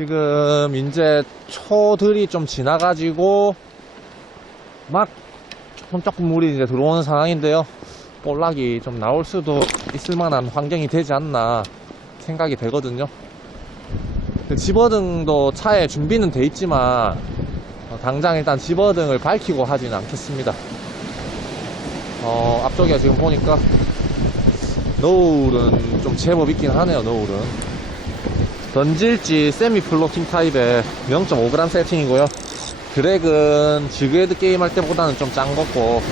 지금 이제 초들이 좀 지나가지고 막 조금 조금 물이 이제 들어오는 상황인데요. 볼락이 좀 나올 수도 있을 만한 환경이 되지 않나 생각이 되거든요. 그 집어등도 차에 준비는 돼 있지만 어, 당장 일단 집어등을 밝히고 하지는 않겠습니다. 어, 앞쪽에 지금 보니까 노을은 좀 제법 있긴 하네요, 노을은. 던질지 세미 플로팅 타입의 0.5g 세팅이고요. 드랙은 지그헤드 게임 할 때보다는 좀짠 거고,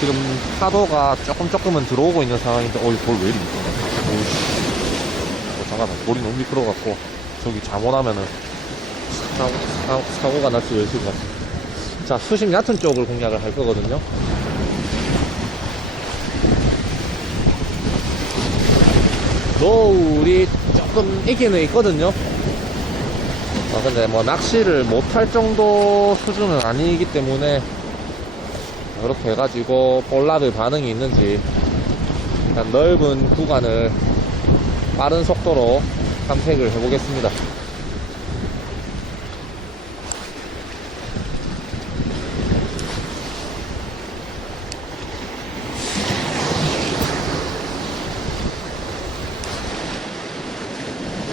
지금 파도가 조금 조금은 들어오고 있는 상황인데, 어이, 볼 왜 이리 미끄러워. 오우씨. 어, 잠깐만, 볼이 너무 미끄러워갖고, 저기 잘못하면은, 사고, 사고, 사고 가 날 수도 있을 것 같아. 자, 수심 얕은 쪽을 공략을 할 거거든요. 노을이 조금 있기는 있거든요. 아, 근데 뭐 낚시를 못할 정도 수준은 아니기 때문에 이렇게 해가지고 볼라드 반응이 있는지 일단 넓은 구간을 빠른 속도로 탐색을 해보겠습니다.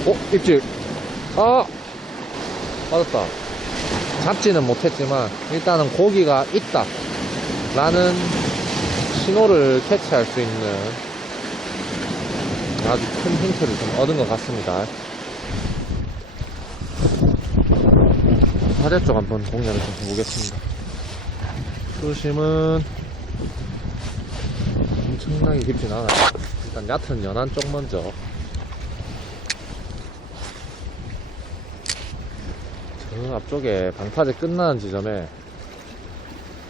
어? 입질. 아! 맞았다. 잡지는 못했지만, 일단은 고기가 있다. 라는 신호를 캐치할 수 있는 아주 큰 힌트를 좀 얻은 것 같습니다. 사대 쪽 한번 공략을 좀 해보겠습니다. 수심은 엄청나게 깊진 않아요. 일단 얕은 연안 쪽 먼저 저 앞쪽에 방파제 끝나는 지점에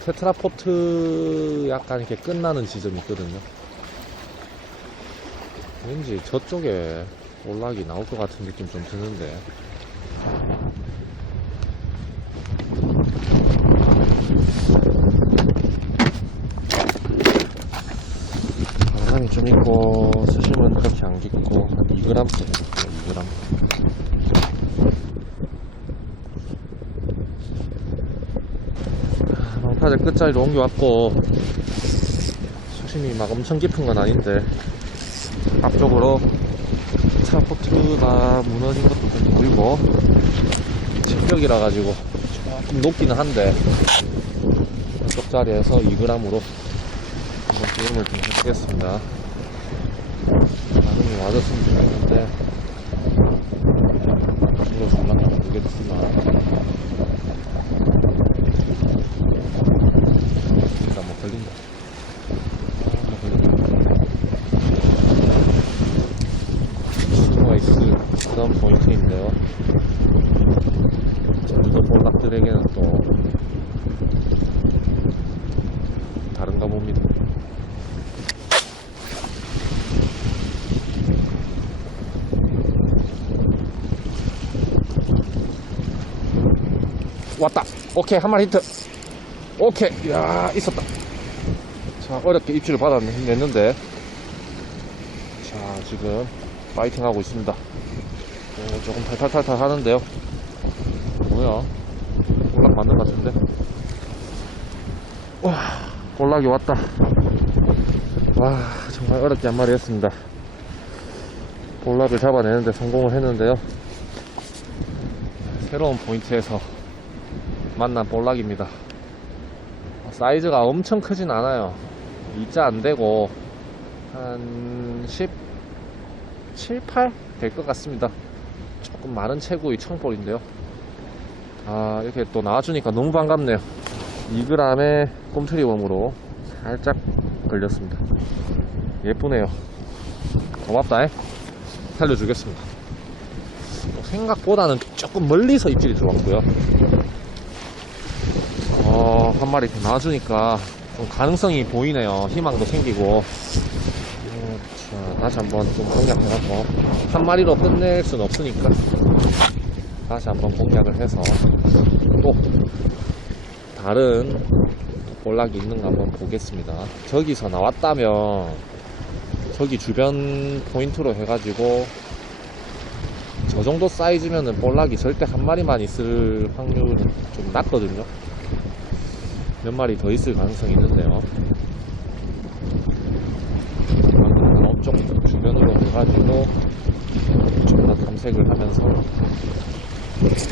테트라포트 약간 이렇게 끝나는 지점이 있거든요. 왠지 저쪽에 올락이 나올 것 같은 느낌 좀 드는데. 바람이 좀 있고 수심은 그렇게 안 깊고 한 2g쯤 있어요 2g 방파제 끝자리로 옮겨왔고 수심이 막 엄청 깊은 건 아닌데 앞쪽으로 트라포트가 무너진 것도 좀 보이고 직벽이라 가지고 조금 높기는 한데 이쪽 자리에서 2g으로 한번 게임을 좀 해보겠습니다. 반응이 와줬으면 좋겠는데 이거 줄랑지 모르겠지만 일단 뭐 걸린다. 아, 뭐 걸린다. 스노이스 다음 포인트인데요. 제주도 볼락들에게는 또 다른가 봅니다. 왔다. 오케이 한 마리 히트. 오케이. 야 있었다. 자, 어렵게 입질을 받아냈는데. 자, 지금 파이팅 하고 있습니다. 오, 조금 탈탈탈탈 하는데요. 뭐야? 볼락 맞는 것 같은데. 와, 볼락이 왔다. 와, 정말 어렵게 한 마리 했습니다. 볼락을 잡아내는데 성공을 했는데요. 새로운 포인트에서 만난 볼락입니다. 사이즈가 엄청 크진 않아요. 2자 안 되고, 한 10, 7, 8? 될 것 같습니다. 조금 많은 체구의 청볼인데요. 아, 이렇게 또 나와주니까 너무 반갑네요. 2g의 꼼트리 웜으로 살짝 걸렸습니다. 예쁘네요. 고맙다, 잉? 살려주겠습니다. 또 생각보다는 조금 멀리서 입질이 들어왔고요. 어, 한 마리 이렇게 나와주니까 좀 가능성이 보이네요. 희망도 생기고. 음, 자, 다시 한번 좀 공략해갖고. 한 마리로 끝낼 순 없으니까. 다시 한번 공략을 해서 또 다른 볼락이 있는가 한번 보겠습니다. 저기서 나왔다면 저기 주변 포인트로 해가지고 저 정도 사이즈면은 볼락이 절대 한 마리만 있을 확률은 좀 낮거든요. 몇 마리 더 있을 가능성이 있는데요. 업종 주변으로 해가지고 좀 더 탐색을 하면서.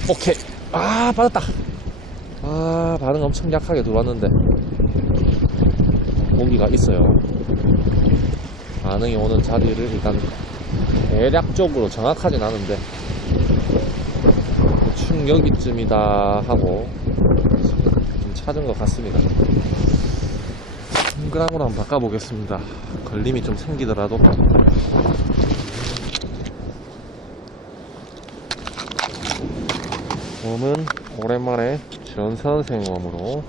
오케이. 아 받았다. 아 반응 엄청 약하게 들어왔는데. 고기가 있어요. 반응이 오는 자리를 일단 대략적으로 정확하진 않은데. 대충 여기쯤이다 하고. 좀 찾은 것 같습니다. 3g으로 한번 바꿔보겠습니다. 걸림이 좀 생기더라도. 웜은 오랜만에 전선생 웜으로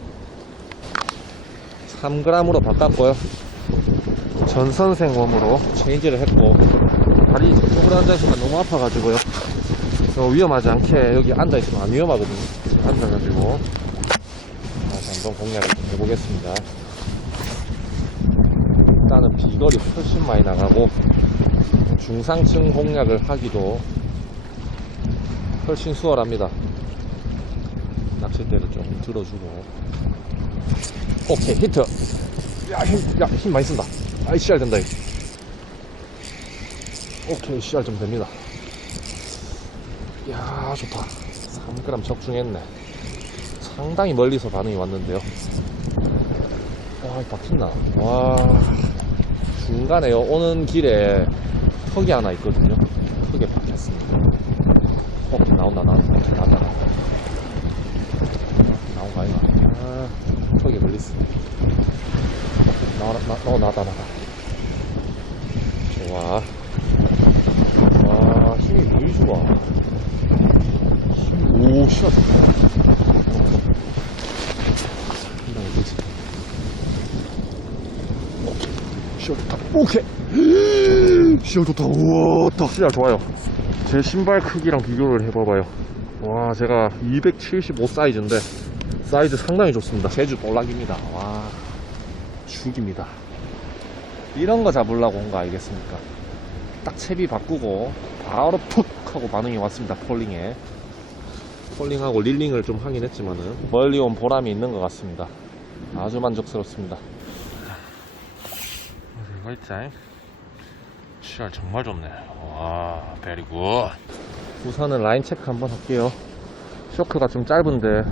3g으로 바꿨고요. 전선생 웜으로 체인지를 했고 다리 쪽으로 앉아있으면 너무 아파가지고요. 어, 위험하지 않게 여기 앉아있으면 안 위험하거든요. 앉아가지고 한번 공략을 좀 해보겠습니다. 일단은 비거리 훨씬 많이 나가고 중상층 공략을 하기도 훨씬 수월합니다. 낚싯대를 좀 들어주고. 오케이 히트. 야 힘 야, 힘 많이 쓴다. 아이 씨알 된다 이거. 오케이 씨알 좀 됩니다. 야 좋다. 3g 적중했네 상당히 멀리서 반응이 왔는데요. 와 박힌다. 와 중간에 오는 길에 턱이 하나 있거든요. 턱에 박혔습니다. 오케이 나온다 나온다. 나온다 나온다. 나온 거. 아니야 아 턱에 걸렸어 나와라 나, 어 나다 나다. 좋아. 와 힘이 왜 좋아. 힘- 오 되지 시월 좋다 오케이. 시월 좋다. 우와 딱 시야 좋아요. 제 신발 크기랑 비교를 해봐봐요. 와 제가 275 사이즈인데 사이즈 상당히 좋습니다. 제주 볼락입니다. 와 죽입니다. 이런 거 잡으려고 온거 알겠습니까? 딱 채비 바꾸고 바로 푹 하고 반응이 왔습니다 폴링에 폴링하고 릴링을 좀 하긴 했지만은. 멀리 온 보람이 있는 것 같습니다. 아주 만족스럽습니다. 이거 있자 시알 정말 좋네. 와 베리굿 우선은 라인 체크 한번 할게요. 쇼크가 좀 짧은데.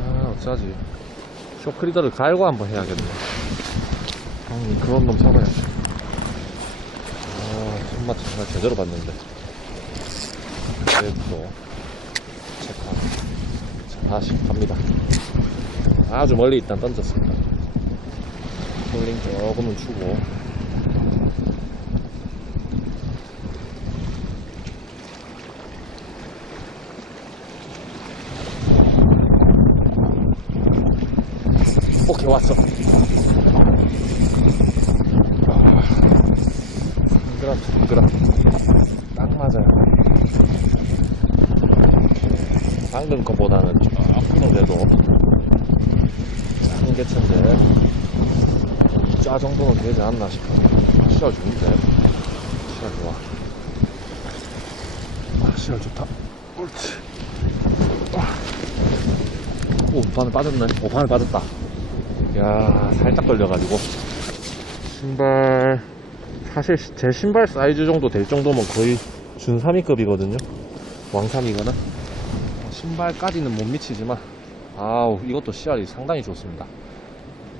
아 어쩌지. 쇼크 리더를 갈고 한번 해야겠네. 형님 그런 놈 잡아야지. 아 손맛 정말 제대로 봤는데. 그래도 체크하고 자 다시 갑니다. 아주 멀리 일단 던졌습니다. 폴링 조금은 주고. 오케이 왔어 3g 3g 딱 맞아요. 방금 거보다는 조금 그래도. 한개천데. 짜 정도는 되지 않나 싶어요 시야 좋은데? 시야 좋아. 아 시야 좋다. 옳지. 아. 오 바늘 빠졌네. 오 바늘 빠졌다. 야 살짝 걸려가지고. 신발 사실 제 신발 사이즈 정도 될 정도면 거의 준3위급이거든요. 왕3이거나? 신발까지는 못 미치지만 아우 이것도 씨알이 상당히 좋습니다.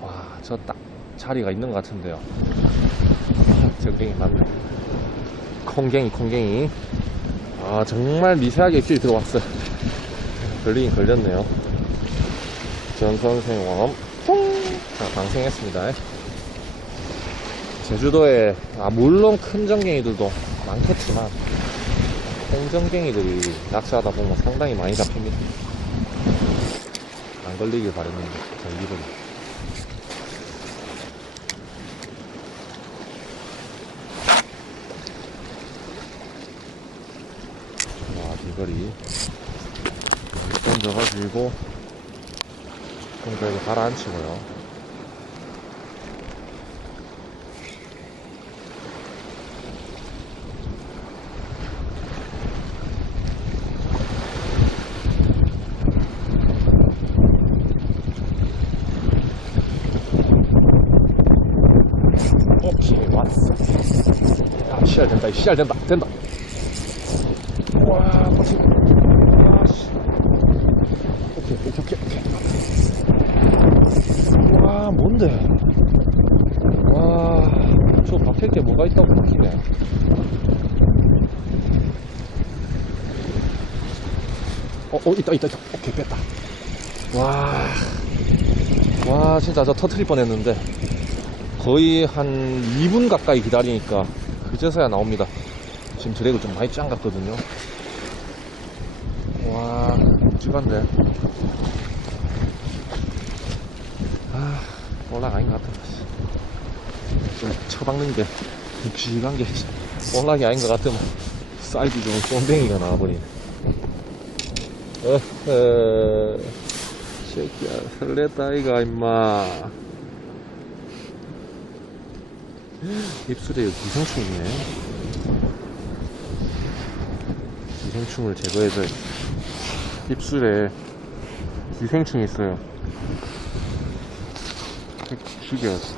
와 저 딱 자리가 있는 것 같은데요. 정갱이 맞네. 콩갱이 콩갱이. 아 정말 미세하게 입질이 들어왔어요. 걸리긴 걸렸네요. 전선생왕. 자 방생했습니다 제주도에 아 물론 큰 정갱이들도 많겠지만 콩정갱이들이 낚시하다 보면 상당히 많이 잡힙니다. 안 걸리길 저 이불이 와 비거리. 던져가지고 조금 그래도 가라앉히고요 오케이 왔어 야 씨알 된다 씨알 된다 된다. 와 버티 아씨. 오케이 오케이 오케이 오케이. 와 뭔데? 와저 게 뭐가 있다고 박히네. 어, 어 있다 있다 있다. 오케이 뺐다. 와, 와, 진짜 저 터트릴 뻔 했는데, 거의 한 2분 가까이 기다리니까, 그제서야 나옵니다. 지금 드래그 좀 많이 짱갔거든요. 와, 묵직한데. 아, 올라가 아닌 것. 씨. 좀 처박는 게, 묵직한 게, 올락이 아닌 것 같으면, 사이즈 좀 쏨뱅이가 나와버리네. 어허. 새끼야 설렜다 이가 임마 입술에 기생충이네. 기생충을 제거해서 입술에 기생충이 있어요. 죽여야지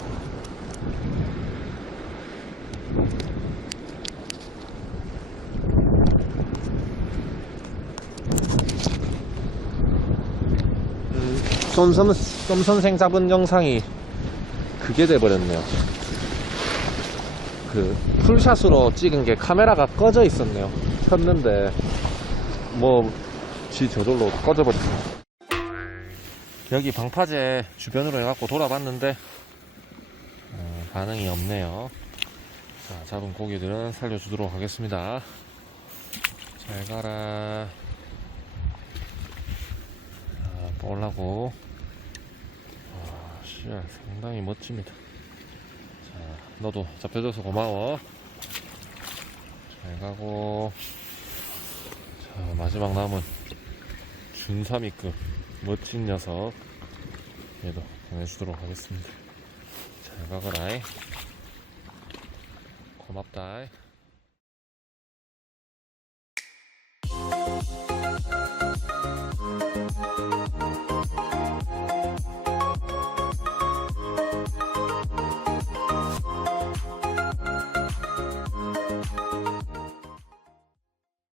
쏨, 쏨, 쏨 선생 잡은 영상이 그게 돼버렸네요. 그 풀샷으로 찍은 게 카메라가 꺼져 있었네요. 켰는데 뭐 지 저절로 꺼져버렸어. 여기 방파제 주변으로 해갖고 돌아봤는데 어, 반응이 없네요. 자, 잡은 고기들은 살려주도록 하겠습니다. 잘 가라. 자, 올라고. 아, 씨알, 상당히 멋집니다. 자, 너도 잡혀줘서 고마워. 잘 가고. 자, 마지막 남은 준삼이급 멋진 녀석. 얘도 보내주도록 하겠습니다. 잘 가거라. 고맙다.